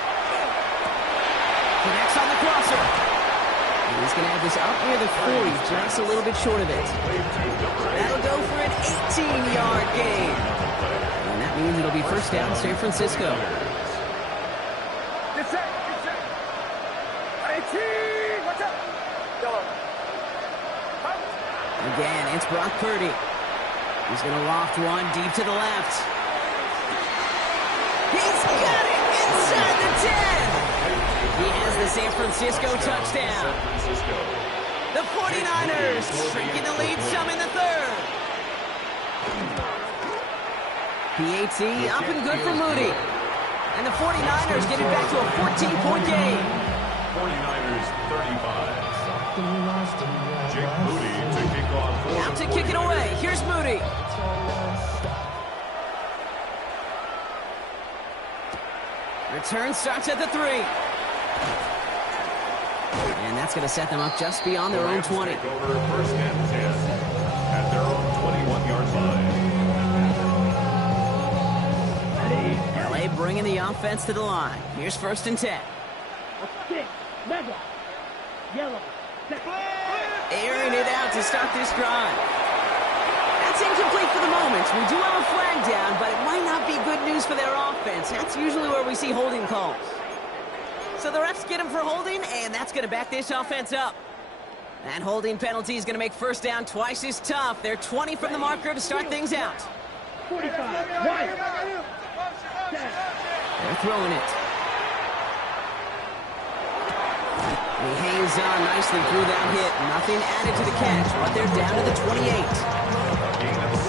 Connects on the crosser. And he's going to have this up near the 40, just a little bit short of it. That'll go for an 18-yard gain. And that means it'll be 1st down, San Francisco. Again, it's Brock Purdy. He's going to loft one deep to the left. He's got it inside the 10. He has the San Francisco touchdown. The 49ers shrinking the lead some in the 3rd. PAT up and good for Moody. And the 49ers get it back to a 14-point game. 49ers 35. Jake Moody to kick off. Now to kick it away. Here's Moody. Return starts at the 3. And that's going to set them up just beyond their own 20. Take over 1st and 10 at their own 21-yard line. LA bringing the offense to the line. Here's 1st and 10. Stick, level, yellow, Airing it out to start this drive. That's incomplete for the moment. We do have a flag down, but it might not be good news for their offense. That's usually where we see holding calls. So the refs get him for holding, and that's going to back this offense up. That holding penalty is going to make 1st down twice as tough. They're 20 from the marker to start things out. 45, right. They're throwing it. He hangs on nicely through that hit. Nothing added to the catch, but they're down to the 28.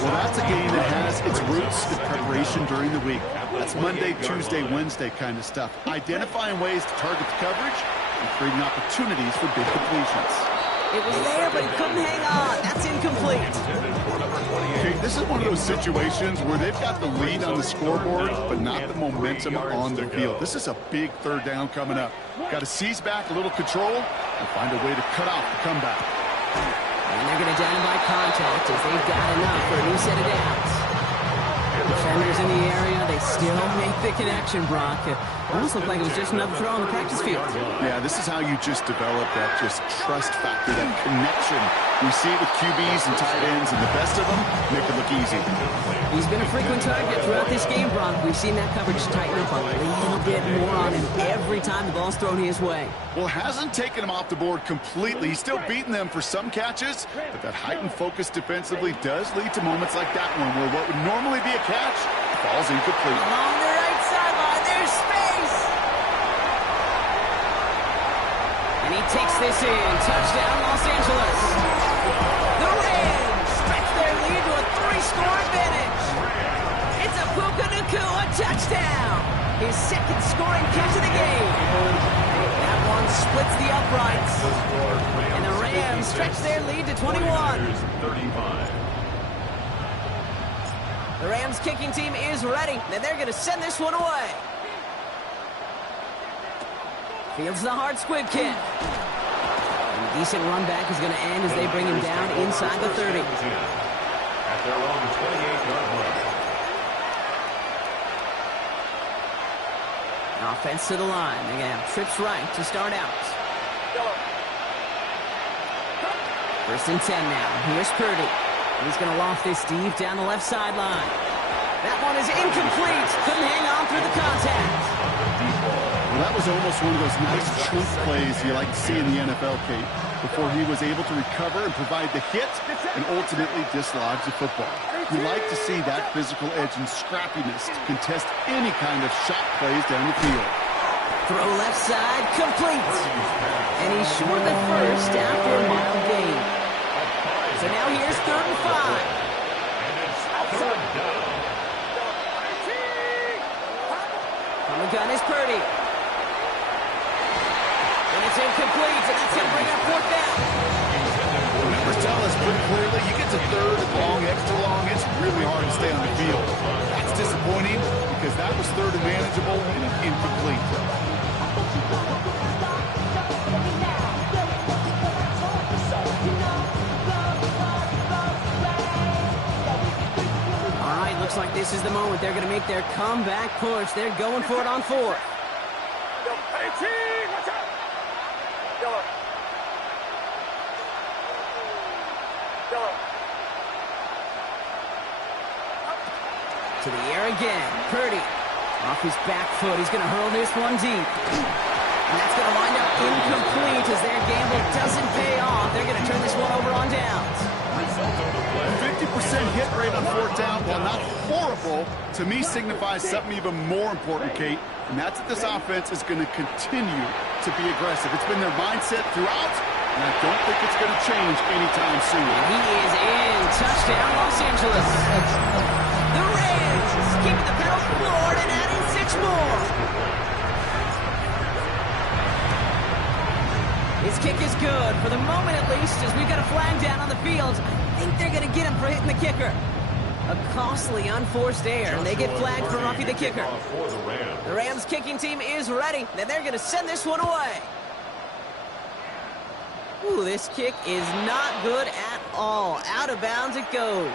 Well, that's a game that has its roots in preparation during the week. That's Monday, Tuesday, Wednesday kind of stuff. Identifying ways to target the coverage and creating opportunities for big completions. It was there, but he couldn't hang on. That's incomplete. Okay, this is one of those situations where they've got the lead on the scoreboard, but not the momentum on the field. This is a big 3rd down coming up. Got to seize back a little control and find a way to cut off the comeback. And they're going to down by contact as they've got enough for a new set of downs. Defenders in the area, they still make the connection, Brock. It almost looked like it was just another throw on the practice field. Yeah, this is how you just develop that just trust factor, that connection. We see it with QBs and tight ends, and the best of them make it look easy. He's been a frequent target throughout this game, Brock. We've seen that coverage tighten up a little bit more on him every time the ball's thrown his way. Well, hasn't taken him off the board completely. He's still beating them for some catches, but that heightened focus defensively does lead to moments like that one where what would normally be a catch falls incomplete. Along the right sideline, there's space. And he takes this in. Touchdown, Los Angeles. The Rams stretch their lead to a 3-score advantage. It's a Puka Nacua touchdown. His 2nd scoring catch of the game. That one splits the uprights. And the Rams stretch their lead to 21. 35. The Rams kicking team is ready, and they're going to send this one away. Fields the hard squib kick. And a decent run back is going to end as they bring him down inside the 30. At their own 28-yard line. Offense to the line. They're going to have trips right to start out. First and 10 now. Here's Purdy. He's going to loft this deep down the left sideline. That one is incomplete. Couldn't hang on through the contact. Well, that was almost one of those nice chunk plays you like to see in the NFL, Kate, before he was able to recover and provide the hit and ultimately dislodge the football. You like to see that physical edge and scrappiness to contest any kind of shot plays down the field. Throw left side, complete. And he's short the first after a mile gain. So now here's 3rd and 5. And it's 3rd down. On the gun is Purdy. And it's incomplete, and that's going to bring up 4th down. Numbers tell us pretty clearly, you get to 3rd and long, extra long, it's really hard to stay on the field. That's disappointing because that was 3rd and manageable and incomplete. All right, looks like this is the moment they're going to make their comeback push. They're going for it on 4th. To the air again. Purdy off his back foot. He's going to hurl this one deep. And that's going to wind up incomplete as their gamble doesn't pay off. They're going to turn this one over on downs. 50% hit rate on 4th down, while not horrible, to me signifies something even more important, Kate, and that's that this offense is going to continue to be aggressive. It's been their mindset throughout, and I don't think it's going to change anytime soon. And he is in. Touchdown, Los Angeles. The Rams keeping the pedal floored and adding 6 more. His kick is good, for the moment at least, as we've got a flag down on the field. I think they're going to get him for hitting the kicker. A costly unforced error, and they get flagged for roughing the kicker. The Rams kicking team is ready, and they're going to send this one away. Ooh, this kick is not good at all. Out of bounds it goes.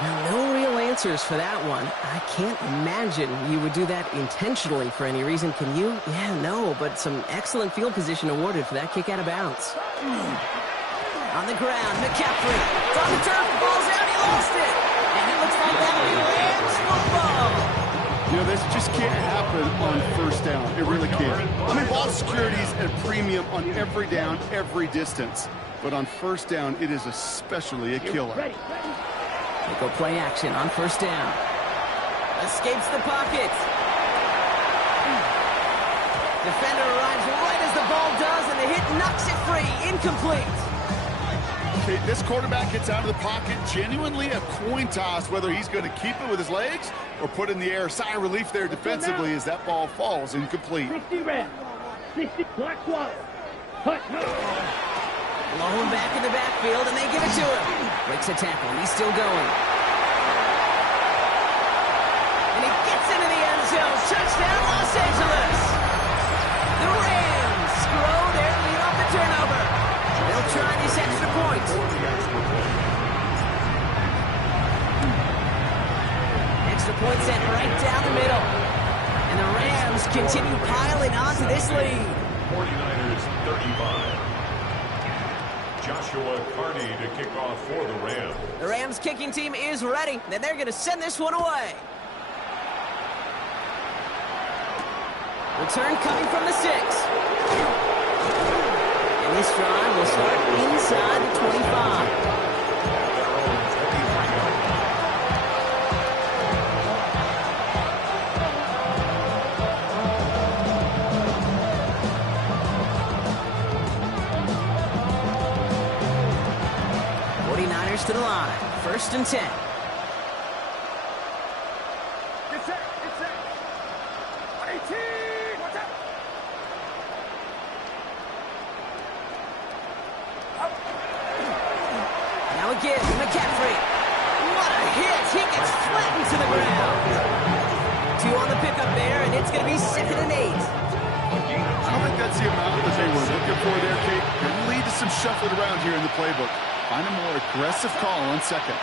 Now, no real answers for that one. I can't imagine you would do that intentionally for any reason, can you? Yeah, no, but some excellent field position awarded for that kick out of bounds. On the ground, McCaffrey. It's on the turf, the ball's out, he lost it. And it looks like that'll be Rams football. You know, this just can't happen on 1st down. It really can't. I mean, ball security is at premium on every down, every distance. But on 1st down, it is especially a killer. They go play action on 1st down. Escapes the pocket. Defender arrives right as the ball does, and the hit knocks it free. Incomplete. Okay, this quarterback gets out of the pocket, genuinely a coin toss whether he's going to keep it with his legs or put in the air. Sigh of relief there defensively as that ball falls incomplete. 60 Rams. 60 Blackwell. Blown back in the backfield, and they give it to him. Breaks a tackle. He's still going. And he gets into the end zone. Touchdown, Los Angeles. The Rams grow their lead off the turnover. They'll try this extra point. Extra point sent right down the middle. And the Rams continue piling onto this lead. 49ers 35. Joshua Carney to kick off for the Rams. The Rams kicking team is ready, and they're going to send this one away. Return coming from the 6. And this drive will start inside the 25. 49ers to the line. 1st and 10. It's set. 18. Watch out. Now again, McCaffrey. What a hit. He gets flattened to the ground. 2 on the pickup there, and it's going to be 2nd and 8. I don't think that's the amount that they were looking for there, Kate. Could lead to some shuffling around here in the playbook. Find a more aggressive call on 2nd.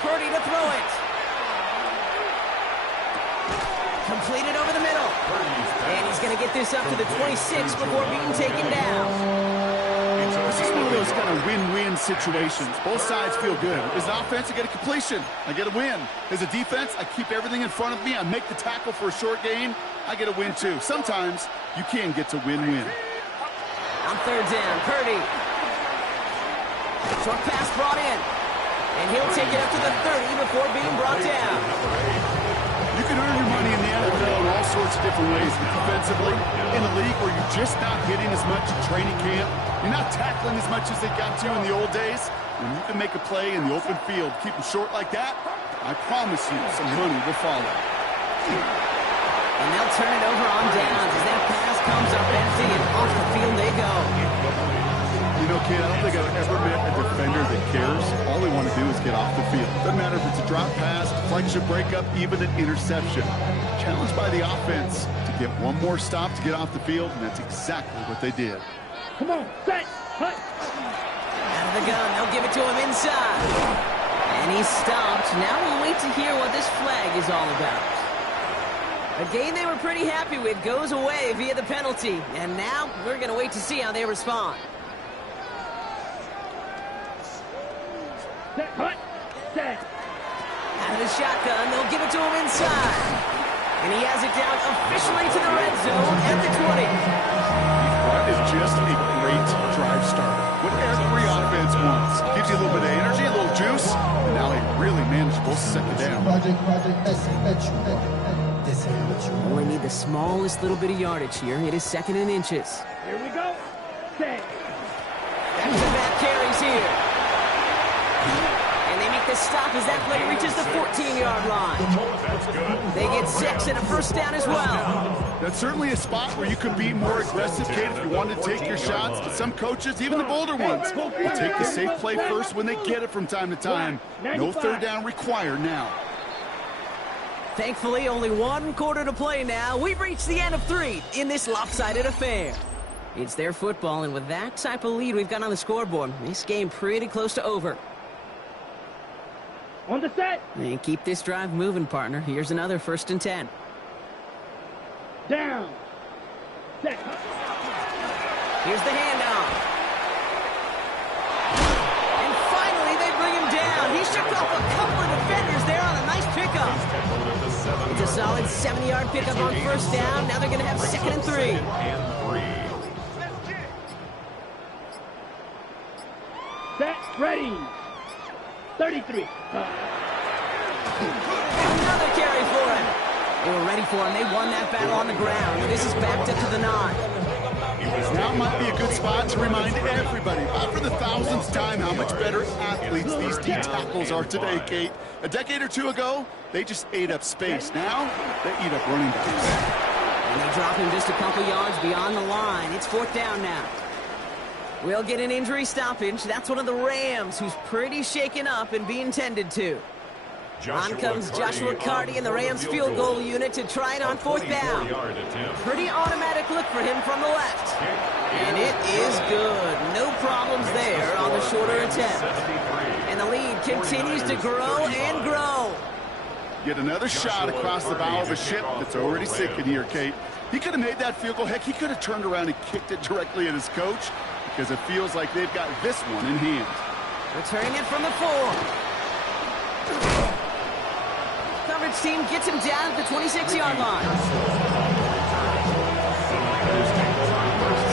Purdy to throw it. Completed over the middle. And he's going to get this up to the 26 before being taken down. This is one of those kind of win-win situations. Both sides feel good. As an offense, I get a completion. I get a win. As a defense, I keep everything in front of me. I make the tackle for a short gain. I get a win, too. Sometimes you can get to win-win. On third down, Purdy. Short pass brought in. And he'll take it up to the 30 before being brought down. You can earn your money in the NFL in all sorts of different ways. Defensively, in a league where you're just not hitting as much in training camp, you're not tackling as much as they got to in the old days. When you can make a play in the open field, keep them short like that, I promise you some money will follow. And they'll turn it over on downs as that pass comes up empty and off the field they go. You know, kid, I don't think I've ever met a defender that cares. All they want to do is get off the field. Doesn't matter if it's a drop pass, deflection, breakup, even an interception. Challenged by the offense to get one more stop to get off the field, and that's exactly what they did. Come on, set, hut. Out of the gun, they'll give it to him inside. And he's stopped. Now we'll wait to hear what this flag is all about. A game they were pretty happy with goes away via the penalty. And now we're going to wait to see how they respond. Set, hut, set. Out of the shotgun, they'll give it to him inside. And he has it down officially to the red zone at the 20. That is just a great drive starter. What every offense wants. Gives you a little bit of energy, a little juice, and now a really manageable second down. Only need the smallest little bit of yardage here. It is second and inches. Here we go. Set. Back-to-back carries here. And they make the stop as that play reaches the 14-yard line. They get 6 and a first down as well. That's certainly a spot where you could be more aggressive, Kate, if you wanted to take your shots. But some coaches, even the bolder ones, will take the safe play first when they get it from time to time. No third down required now. Thankfully, only one quarter to play now. We've reached the end of 3 in this lopsided affair. It's their football, and with that type of lead we've got on the scoreboard, this game pretty close to over. On the set. And keep this drive moving, partner. Here's another 1st and 10. Down. Set. Here's the handoff. And finally, they bring him down. He shook off a couple of defenders there on a nice pickup. It's a solid 70-yard pickup on first down. Now they're going to have 2nd and 3. Set. Ready. 33. Another carry for him. They were ready for him. They won that battle on the ground. This is backed up to the 9. Now might be a good spot to remind everybody, not for the 1000th time, how much better athletes these D tackles are today, Kate. A decade or two ago, they just ate up space. Now, they eat up running backs. And they drop him just a couple yards beyond the line. It's 4th down now. We'll get an injury stoppage. That's one of the Rams who's pretty shaken up and being tended to. On comes Joshua Carty and the Rams field goal unit to try it on 4th down. Pretty automatic look for him from the left. And it is good. No problems there on the shorter attempt. And the lead continues to grow and grow. Get another shot across the bow of a ship that's already sinking here, Kate. He could have made that field goal. Heck, he could have turned around and kicked it directly at his coach because it feels like they've got this one in hand. Returning it from the 4. Coverage team gets him down at the 26-yard line.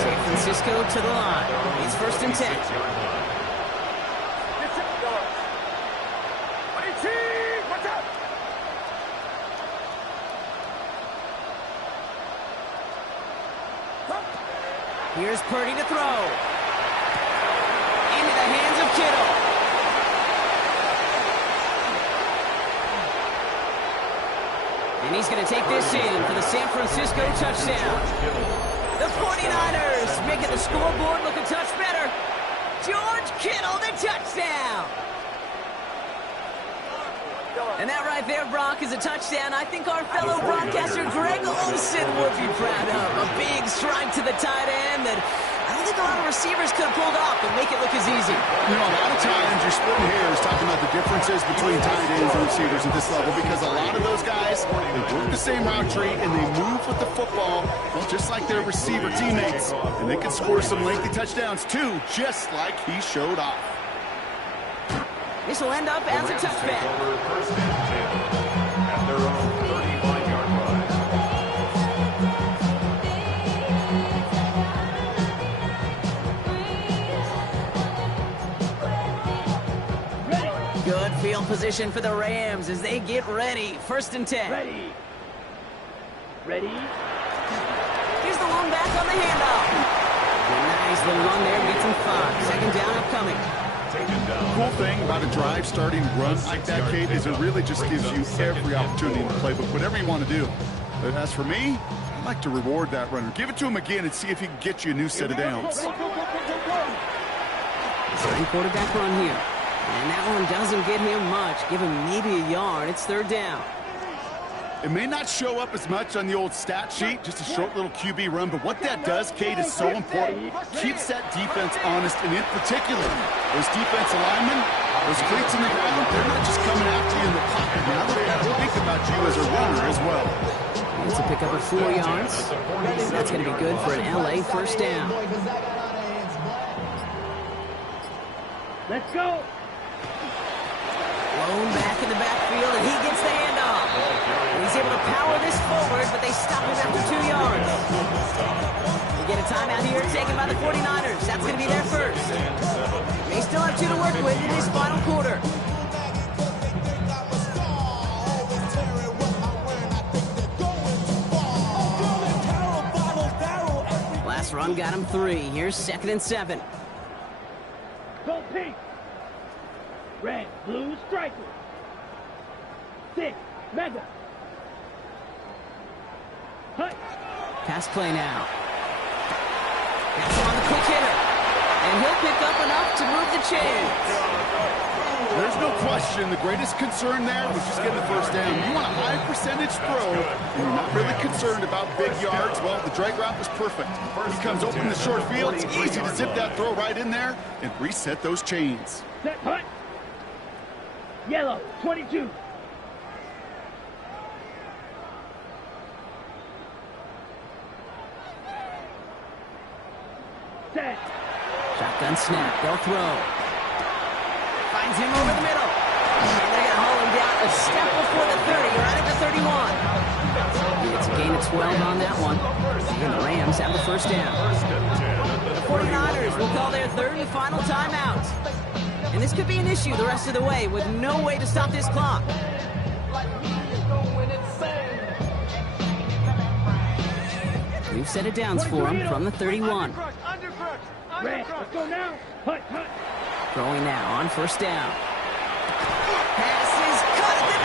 San Francisco to the line. It's 1st and 10. Here's Purdy to throw. Into the hands of Kittle. And he's going to take this in for the San Francisco touchdown. The 49ers making the scoreboard look a touch better. George Kittle, the touchdown. And that right there, Brock, is a touchdown I think our fellow broadcaster Greg Olsen would be proud of. A big strike to the tight end that I don't think a lot of receivers could have pulled off and make it look as easy. You know, a lot of times you're splitting hairs talking about the differences between tight ends and receivers at this level because a lot of those guys, they work the the same route tree, and they move with the football, well, just like their receiver teammates. And they can score some lengthy touchdowns, too, just like he showed off. This will end up as a touchback. First and 10 at their own 35-yard Ready. Good field position for the Rams as they get ready. First and 10. Ready. Ready. Here's the lone back on the handoff. Nice little run there, gets him 5. Second down upcoming. The cool thing about a drive starting run like that, Kate, is it really just gives you every opportunity in the playbook, whatever you want to do. But as for me, I'd like to reward that runner. Give it to him again and see if he can get you a new set of downs. Second quarterback run here. And that one doesn't get him much. Give him maybe a yard. It's third down. It may not show up as much on the old stat sheet, just a short little QB run, but what that does, Kate, is so important. Keeps that defense honest, and in particular, those defensive linemen, those cleats in the ground, they're not just coming after you in the pocket. Now they've got to think about you as a runner as well. It's a pickup of 4 yards. That's going to be good for an LA first down. Let's go. Lone back in the backfield, and he gets the handoff. And he's able to power this forward, but they stop him after 2 yards. We get a timeout here taken by the 49ers. That's going to be their first. They still have 2 to work with in this final quarter. Last run got him 3. Here's second and 7. Go pink. Red, blue, striker. 6, mega. Hut. Pass play now. That's him on the quick hitter. And he'll pick up enough to move the chains. There's no question the greatest concern there was just getting the first down. You want a high percentage throw, and you're not really concerned about big yards. Well, the drag route was perfect. He comes open in the short field. It's easy to zip that throw right in there and reset those chains. Set, hut. Yellow, 22. Set. Shotgun snap. They'll throw. Finds him over the middle. And they're going to haul him down a step before the 30, right at the 31. It's a gain of 12 on that one. And the Rams have the first down. The 49ers will call their third and final timeout. And this could be an issue the rest of the way with no way to stop this clock. New set of downs for him from the 31. Red, let's go now. Hut, hut. Throwing now on first down. Pass is cut at the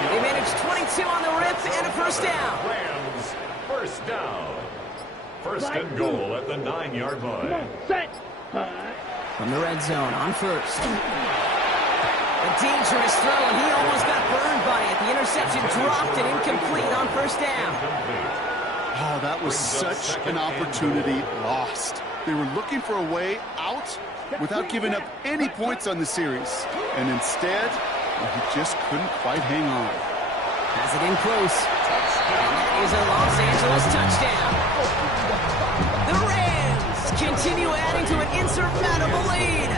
9. They managed 22 on the rip and a first down. Rams, first down. First and goal at the 9-yard Come line. on, set. Hut. From the red zone on first. A dangerous throw, and he almost got burned by it. The interception dropped and incomplete on first down. Oh, that was such an opportunity lost. They were looking for a way out without giving up any points on the series. And instead, well, he just couldn't quite hang on. Has it in close. And that is a Los Angeles touchdown. The Rams continue adding to an insurmountable lead.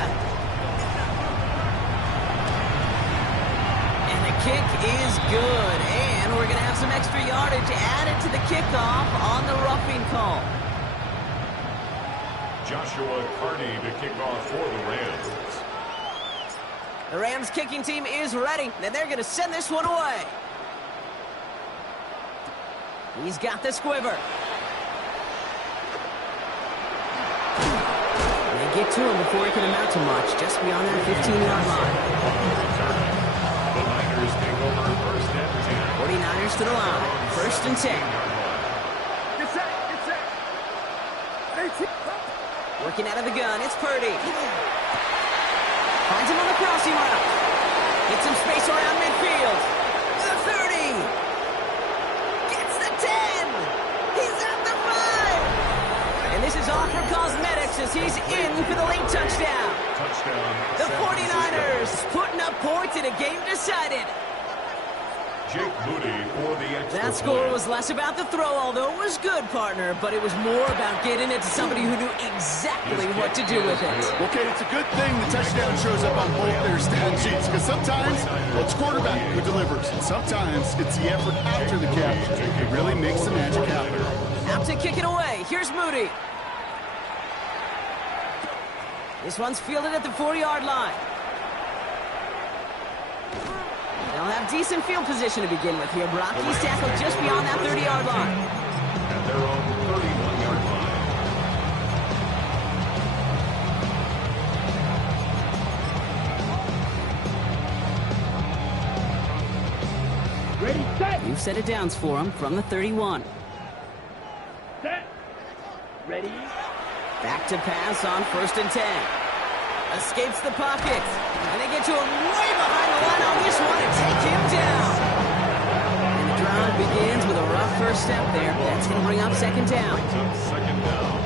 And the kick is good. And we're going to have some extra yardage added to the kickoff on the roughing call. Joshua Carney to kick off for the Rams. The Rams kicking team is ready, and they're going to send this one away. He's got the squiver. They get to him before he can amount to much, just beyond that 15-yard line. The Niners take over first and 10. 49ers to the line, first and 10. Get set, get set. 18. Working out of the gun, it's Purdy. Finds him on the crossing route. Gets some space around midfield. The 30. Gets the 10. He's at the 5. And this is all for cosmetics as he's in for the late touchdown. Touchdown. The 49ers putting up points in a game decided. Jake Moody for the extra That score point. was less about the throw, although it was good, partner, but it was more about getting it to somebody who knew exactly what to do with it. Okay, it's a good thing the touchdown shows up on both their stat sheets, because sometimes it's quarterback who delivers, and sometimes it's the effort after the catch. It really makes the magic happen. Out to kick it away. Here's Moody. This one's fielded at the 4-yard line. They'll have decent field position to begin with here, Brock. He's tackled just beyond that 30-yard line. At their own 31-yard line. Ready, set. You've set it downs for him from the 31. Set. Ready. Back to pass on 1st and 10. Escapes the pocket. And they get to him way behind the line on this one and take him down. And the drive begins with a rough first step there. That's going to bring up 2nd down. Brings up 2nd down.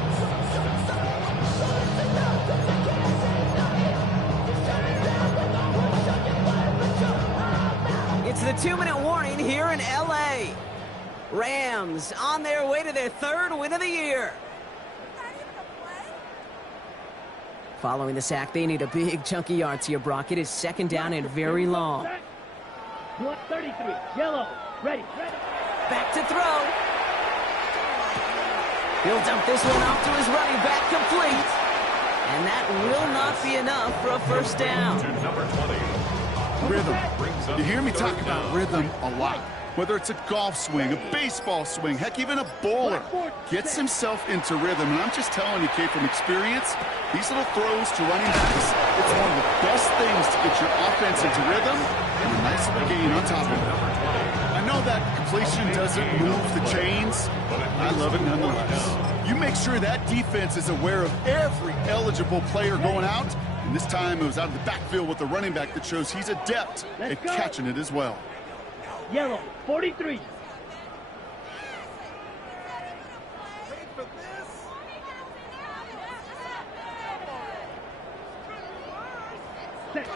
It's the 2-minute warning here in L.A. Rams on their way to their 3rd win of the year. Following the sack, they need a big chunk of yards here, Brock. It is 2nd down and very long. Set. 33. Yellow. Ready. Back to throw. He'll dump this one off to his running back, complete. And that will not be enough for a 1st down. To number 20. Rhythm. Brings up You hear me talk 3rd about down. rhythm a lot. Whether it's a golf swing, a baseball swing, heck, even a bowler gets himself into rhythm. And I'm just telling you, Kate, from experience, these little throws to running backs, it's one of the best things to get your offense into rhythm and a nice little gain on top of it. I know that completion doesn't move the chains, but I love it nonetheless. You make sure that defense is aware of every eligible player going out. And this time it was out of the backfield with the running back that shows he's adept at catching it as well. Yellow. 43. Set.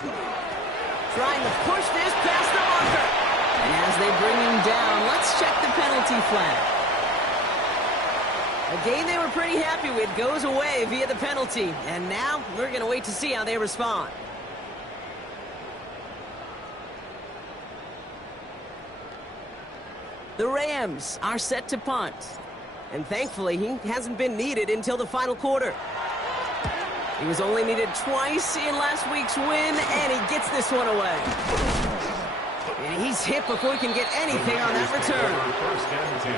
Trying to push this past the marker. And as they bring him down, let's check the penalty flag. A game they were pretty happy with goes away via the penalty. And now we're going to wait to see how they respond. The Rams are set to punt. And thankfully, he hasn't been needed until the final quarter. He was only needed twice in last week's win, and he gets this one away. And he's hit before he can get anything on that return. 1st and 10.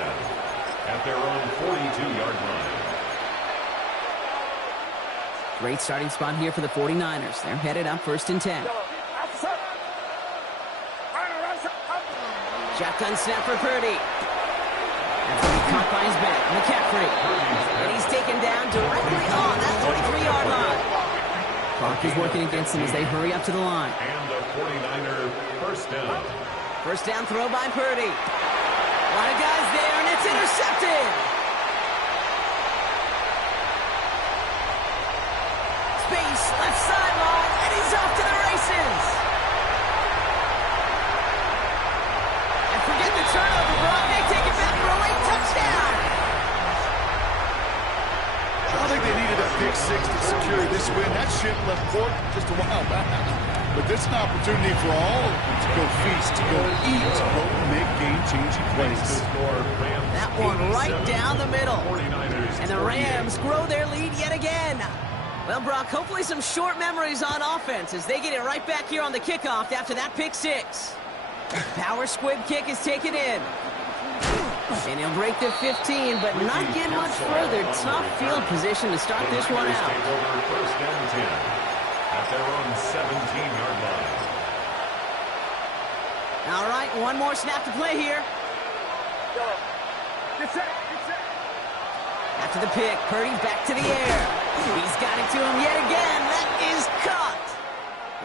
At their own 42-yard line. Great starting spot here for the 49ers. They're headed up 1st and 10. Shotgun snap for Purdy. That's caught by his back. McCaffrey. And he's taken down directly on that 43-yard line. Clock is working against them as they hurry up to the line. And the 49er 1st down. 1st down throw by Purdy. A lot of guys there, and it's intercepted. Space, left sideline, and he's off to the races. And forget the turnover, Brock. They take it back for a late touchdown. I don't think they needed a pick six to secure this win. That ship left port just a while back. But this is an opportunity for all to go feast, to go eat, to go make game-changing plays. That one right down the middle. And the Rams grow their lead yet again. Well, Brock, hopefully some short memories on offense as they get it right back here on the kickoff after that pick six. Power squib kick is taken in. And he'll break the 15, but not get much further. Tough field position to start this one out. 1st and 10 at their own 17-yard line. All right, one more snap to play here. After the pick, Purdy back to the air. He's got it to him yet again. That is caught.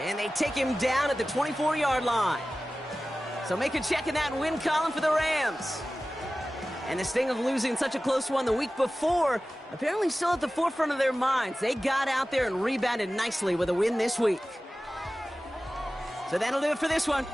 And they take him down at the 24-yard line. So make a check in that win column for the Rams. And the sting of losing such a close one the week before, apparently still at the forefront of their minds. They got out there and rebounded nicely with a win this week. So that'll do it for this one.